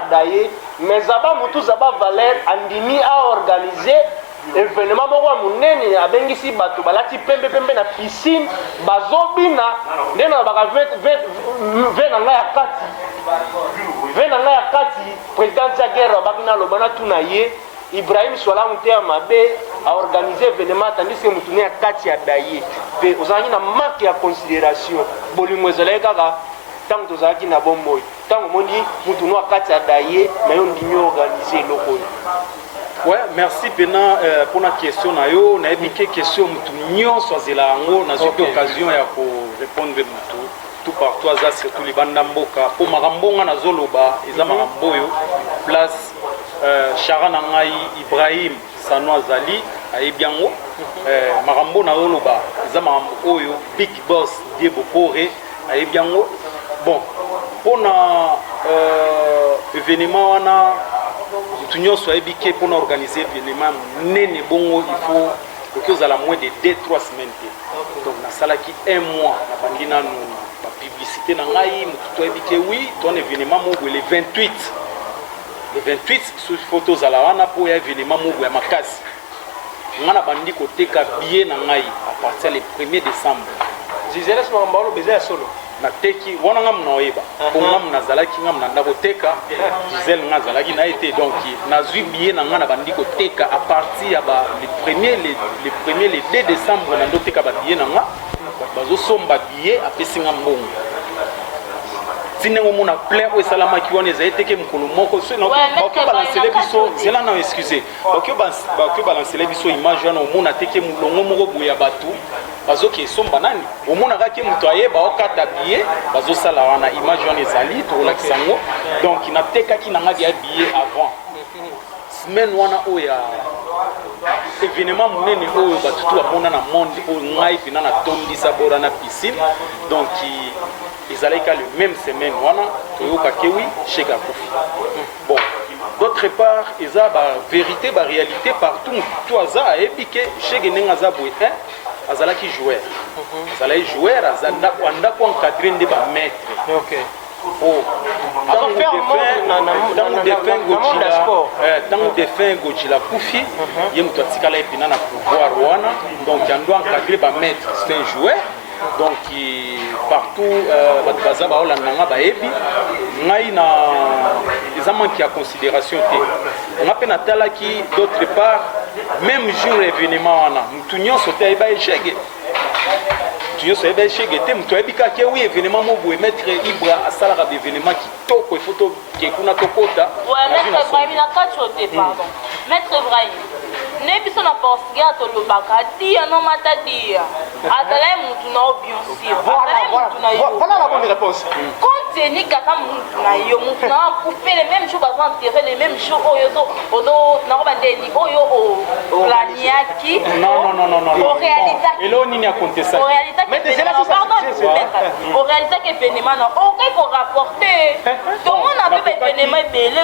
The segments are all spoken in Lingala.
na daye mais aba mutu zaba valeur andimi a organiser événement moko munene abengisi bato balati pembe na piscine bazobina ndena baka vena nga ya kati président Jagger bakina lobana tuna ye Ibrahim Swala mutea mabe a organiser événement tandis que mutu ne ya kati ya daye pe ozangi na marque ya considération bolingo ezalaka kaka tant tozalaki na bomboy tant moni mutu no akati ya daye na yo ndimi organiser loko. Ouais, merci Pena pour la question. Nayo, na ebike question mutu nyonso azela ngo na zoki occasion ya ko répondre tout partout aza surtout les banda mboka po marambonga na zoloba eza maramboyo place Charana ngai Ibrahim Sano Azali ayebiango marambo na zoloba eza marambo oyo Big Boss Diebo Kore ayebiango. Bon, pona événement wana tout soit ébiqué pour organiser l'événement néné bongo il faut que ça la moins de 2-3 semaines donc na sala qui un mois na bandina nous la publicité na ngai tout ébiqué oui ton événement mo le 28 sous photos à la wana pour événement mo ya makasi ngana bandi ko teka billet na ngai à partir le 1er décembre Gisèle ce moment lo besoin solo na teki wana ngam na oyeba pour ngam na zalaki ngam na ndako teka Gisèle nga zalaki na été donc na zui billet na ngana bandi ko teka à partir ya ba le 2 décembre na ndo teka ba billet na nga bazo somba billet apesi ngam mbongo tinengo mona plein o salama ki wana ezayete ke mukolo moko so na ba balancer les biso zela na excusez ba balancer les biso image wana mona teke mulongo moko boya batu bazoki somba nani omona kaki mutu ayeba okata billet bazosala wana image wana ezali tolakisa ngo donc inatekaki nanga dia billet avant semaine wana oya événement munene oyo batutu bamona na monde oyo ngai pena na tondisa bora na piscine donc ezalaka le même semaine wana toyoka kewi cheka kofi. Bon, d'autre part eza ba vérité ba réalité partout tout aza ayebi ke chege nenga za boye azalaki joueur azalaki joueur azanda kwanda ko encadrer nde ba maître. OK. Oh, dans des fins Godzilla Koufi, il y a mutu atikala epina na pouvoir wana donc il doit encadrer ba maître, c'est un joueur donc partout bato baza baolandanga bayebi ngai na eza manki ya considération te nga mpe natalaki d'autre part même jour événement wana mutu nyonso te ayeba eshege tu sais bien chez Gété mutu ayeba kake oui événement mo boye maître Ibra asalaka ba événement kitoko efoto ke kuna tokota ouais maître Ibrahim na kachote pardon maître Ibrahim ne biso na portugais to lobaka dia no mata dia atala mutu na bien sûr voilà la bonne réponse contenu kaka mutu na yo mutu na couper les mêmes jours avant enterrer les mêmes jours oyo odo na ko bandeni oyo o planiaki non réalité elo nini a compter ça mais c'est là au réalité que événement non OK pour rapporter tout le monde a fait événement belé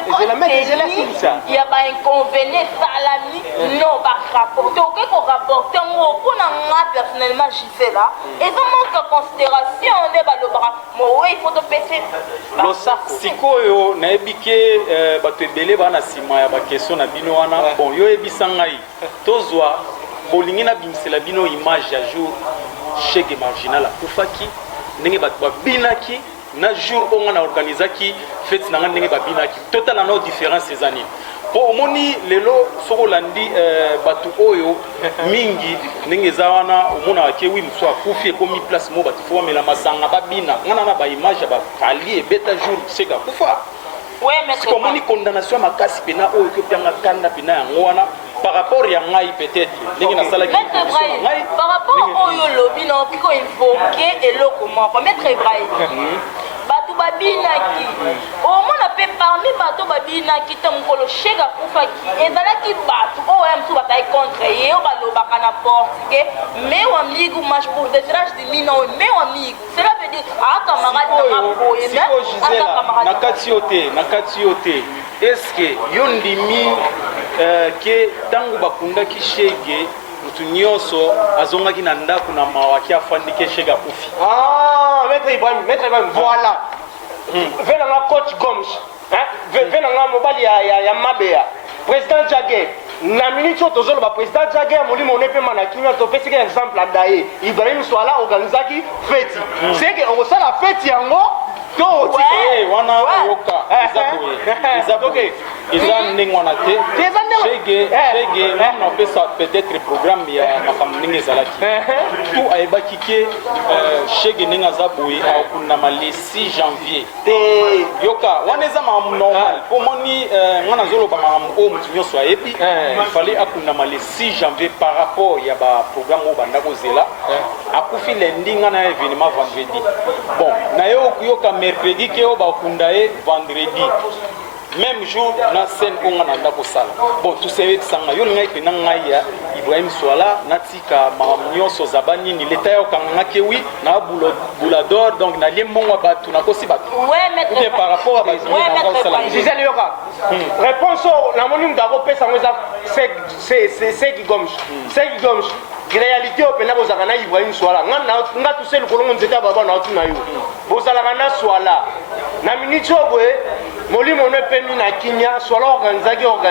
il y a pas inconvénient salami non pas rapporter OK pour rapporter moi pour moi personnellement j'y fais là et ça manque de considération de balobra moi il faut te péter lo sikoyo na ebike bato ebele bana sima ya ba question na bino wana bon yo ebisangai tozwa bolingi na bimisela bino image ya jour chege marginal akufaki ndenge bato babinaki na jour onga na organisaki fête na ndenge babinaki total na différence ces années po omoni lelo soko landi bato oyo mingi ndenge za wana omona ke wi mso akufi ekomi place mo bato fo mela masanga babina ngana na ba image ba kali ebeta jour chege akufa ouais mais c'est comme une condamnation makasi pena oyo ke pianga kanda pena yango wana par rapport à ngai peut-être ndenge na sala ki par rapport oyo lobi na okiko invoquer eloko moko maître Ibrahim bato babinaki omona pe parmi bato babinaki te mokolo chege akufaki ezalaki bato oyo mosusu batai contre ye oyo balobaka na portugais mais wa migu marche pour détrage de mine oyo mais wa migu cela veut dire akamarade nanga boye na kati yo te est-ce que yo ndimi ke tango bakundaki chege mutu nyonso azongaki na ndako na mawaki afandike chege akufi maître Ibrahim voilà venanga coach Gomes venanga mobali ya mabeya président Jagger na minute oyo tozoloba président Jagger molimo onepema na kimia topesiki exemple ya daye Ibrahim Swala organizaki feti seke okosala feti yango wana oyoka eza boye eza ndenge wana te shege na opesa peut-être programme ya makambo ndenge ezalaki tu ayebaki ke shege ndenge aza boye akundama le 6 janvier yoka wana eza makambo normal po moni nga nazoloba makambo oyo motu nyonso ayebi ifale akundama le 6 janvier par rapport ya baprogramme oyo banda kozela akufi lendi nga na événement vendredi bon na yo yoka mercredi ke oyo bakunda ye vendredi même jour na scène onga na ndako sala bon tout c'est sanga yo ngai pe na ngai ya Ibrahim Swala natika nyonso zabani ni leta yo kanga ke oui na bulador donc na liemongwa batu na kosi batu maître par rapport à ba Gisèle yoka réponse na moni ndako pesa ngoza c'est Gigomsh réalité opena bozaka na Ibrahim Swala nga tuse lukolongo nzeta baba na otu na yo bozalaka na Swala na minute obwe molimo no pemi na kinya Swala organizaki